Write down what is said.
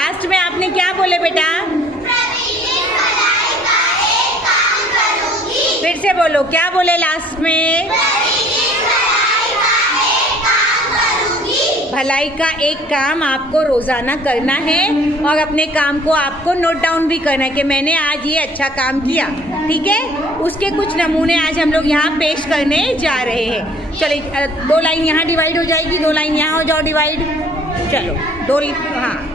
Last में आपने क्या बोले बेटा? फिर से बोलो, क्या बोले लास्ट में? भलाई का एक काम आपको रोजाना करना है और अपने काम को आपको नोट डाउन भी करना है कि मैंने आज ये अच्छा काम किया। ठीक है, उसके कुछ नमूने आज हम लोग यहाँ पेश करने जा रहे हैं। चलिए 2 लाइन यहाँ डिवाइड हो जाएगी, 2 लाइन यहाँ हो जाओ डिवाइड। चलो 2, हाँ